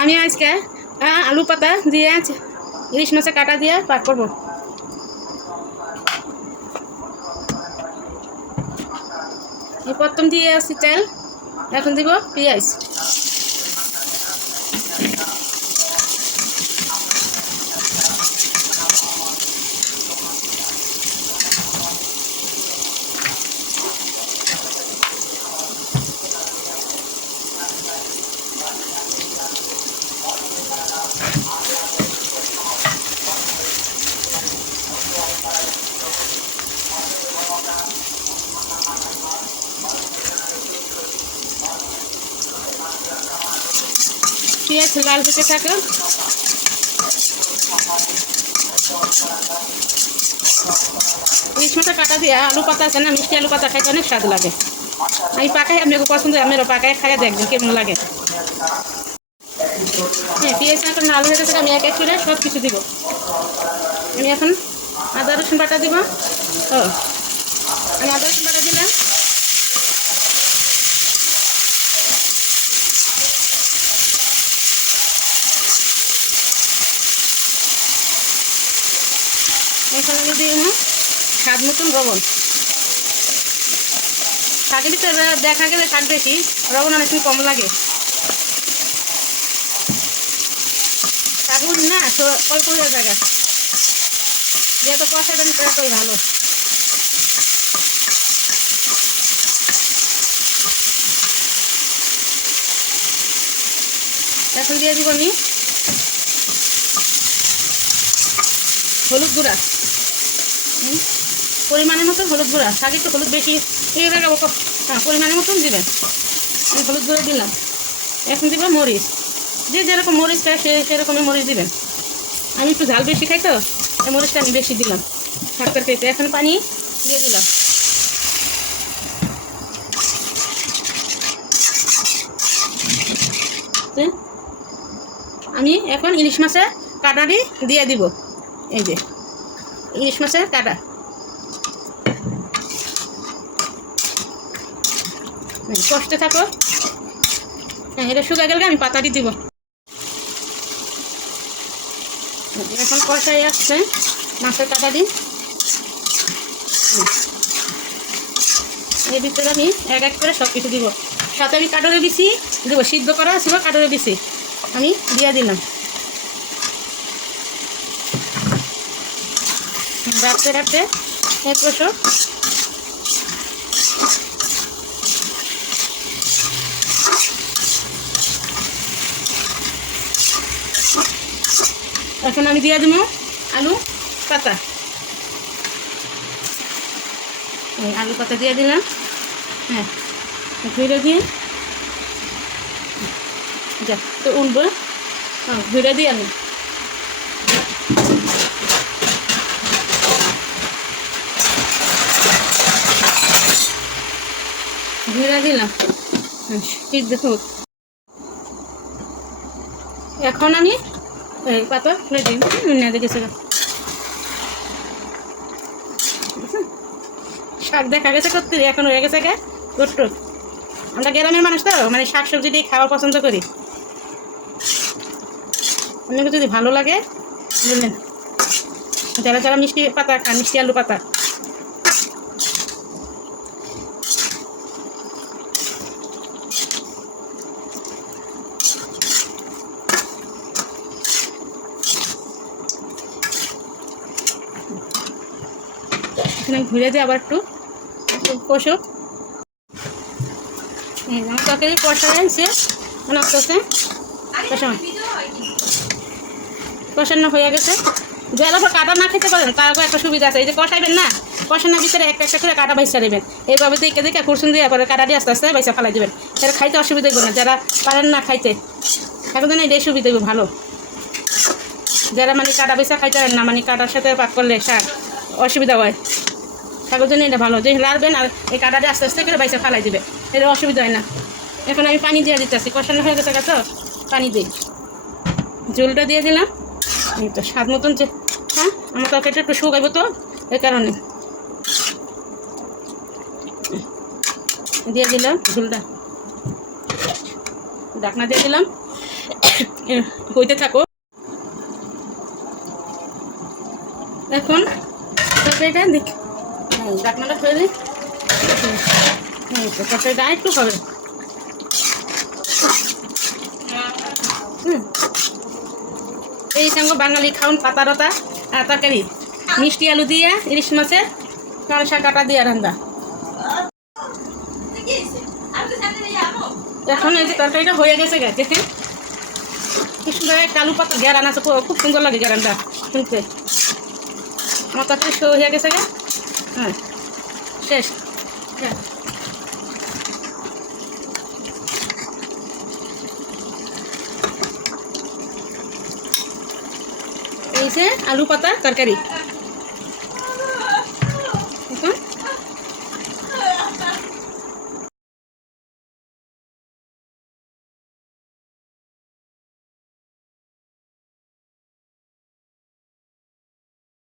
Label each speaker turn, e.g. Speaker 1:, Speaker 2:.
Speaker 1: আমি আজকে আলু পাতা দিয়ে, ইলিশ মাছের কাটা দিয়ে পাক করব। প্রথম দিয়ে আসছি তেল, এখন দিব পেঁয়াজ। পেঁয়াজ লাল হতে থাকে মাছের কাটা দিয়ে আলু পাতা আছে না, মিষ্টি আলু পাতা খাইতে অনেক স্বাদ লাগে। আমি পাকাই আপনাকে পছন্দ আপনারও পাকায় খাইয়ে দেখবেন কেমন লাগে। হ্যাঁ পেঁয়াজ এখন আলু হয়ে আমি এক এক করে সব কিছু দিব। আমি এখন আদা রসুন বাটা দিব। ও, আমি আদা বাটা দিলাম এখানে দিলাম স্বাদ মতন লবণ শাকের ভিতরে দেখা গেলে শাক বেশি লবণ অনেক কম লাগে। শাকুর না, তো অল্প জায়গা যেহেতু কষাটা নিতে ভালো। এখন দিয়ে দিব আমি হলুদ গুঁড়া। পরিমাণের মতন হলুদ গুঁড়া। শাকে তো হলুদ বেশি। কম। হ্যাঁ পরিমাণের মতন দিবেন। আমি হলুদ গুঁড়ো দিলাম। এখন দিব মরিচ। যে যেরকম মরিচ খায়, সে সেরকমই মরিচ দিবেন। আমি একটু ঝাল বেশি খাই তো মরিচটা আমি বেশি দিলাম। শাক তরকারিতে এখন পানি দিয়ে দিলাম। আমি এখন ইলিশ মাছের কাটারি দিয়ে দিব। এই যে, ইলিশ মাছের কাটা। কষ্টে থাকো। হ্যাঁ এটা শুকা গেলে আমি পাতাটি দিব। এখন কষাই আসছে মাছের কাটা দিন এর ভিতরে আমি এক এক করে সব কিছু দিব। সাথে আমি কাটরে দিছি, দিব, সিদ্ধ করা ছিল কাটরে দিছি। আমি দিয়ে দিলাম। রাখতে রাখতে এক বছর এখন আমি দিয়ে দেবো আলু পাতা। আলু পাতা দিয়ে দিলাম। হ্যাঁ ঘুরে দিয়ে। যা, তো উঠবো হ্যাঁ ঘুরে দিয়ে আমি। ঘুরে দিলাম। ঠিক দেখো। এখন আমি এই পাতা রেডি না দেখেছি শাক দেখা গেছে করতে, এখন হয়ে গেছে গে করতো আমরা গ্রামের মানুষ তো মানে শাক সবজি দিয়ে খাওয়া পছন্দ করি। আপনাকে যদি ভালো লাগে বুঝলেন যারা যারা মিষ্টি পাতা খান, মিষ্টি আলু পাতা এখানে ঘুরে দিয়ে আবার একটু। কষুক যে তরকারি কষা মনে হচ্ছে কষানো কষানো হয়ে গেছে। যারা আবার কাটা না খেতে পারেন, তার একটা সুবিধা আছে। এই যে কষাইবেন না, কষানোর ভিতরে একটা একটা করে কাটা বাইসা নেবেন এইভাবে দেখে দেখে কুরসুন দিয়ে পরে কাটা দিয়ে আস্তে আস্তে বাইসা ফেলাই দেবেন। এটা খাইতে অসুবিধা না। যারা পারেন না খাইতে। এখন না এটাই সুবিধা ভালো। যারা মানে কাটা বাইসা খাইতে পারেন না মানে কাটার সাথে পাক করলে শাক অসুবিধা হয়। শাকের জন্য এটা ভালো, যে লাড়বেন আর এই কাটাটা আস্তে আস্তে করে বাইসা ফালাই দেবে। এটা অসুবিধা হয় না। এখন আমি পানি দিয়ে দিতেছি, কষানো হয়ে গেছে তো, পানি দিই। ঝোলটা দিয়ে দিলাম। এই তো স্বাদ মতন যে হ্যাঁ আমার তরকারিটা একটু শুকাইবো তো এই কারণে। দিয়ে দিলাম ঝোলটা। ডাকনা দিয়ে দিলাম। হইতে থাকো। এখন তরকারিটা দেখ একটু এই সঙ্গে বাঙালি খাউন পাতা রতা আর তরকারি। মিষ্টি আলু দিয়ে, ইলিশ মাছের, কাঁচা কাটা দিয়ে রান্না। এখন এই যে তরকারিটা হয়ে গেছে গে, দেখেন। কি সুন্দর আলু পাতা গ্যারান আছে, খুব সুন্দর লাগে গ্যারানটা শুনতে। আমার তরকারি হয়ে গেছে গে। হ্যাঁ। শেষ। হ্যাঁ। এই যে আলু পাতা তরকারি।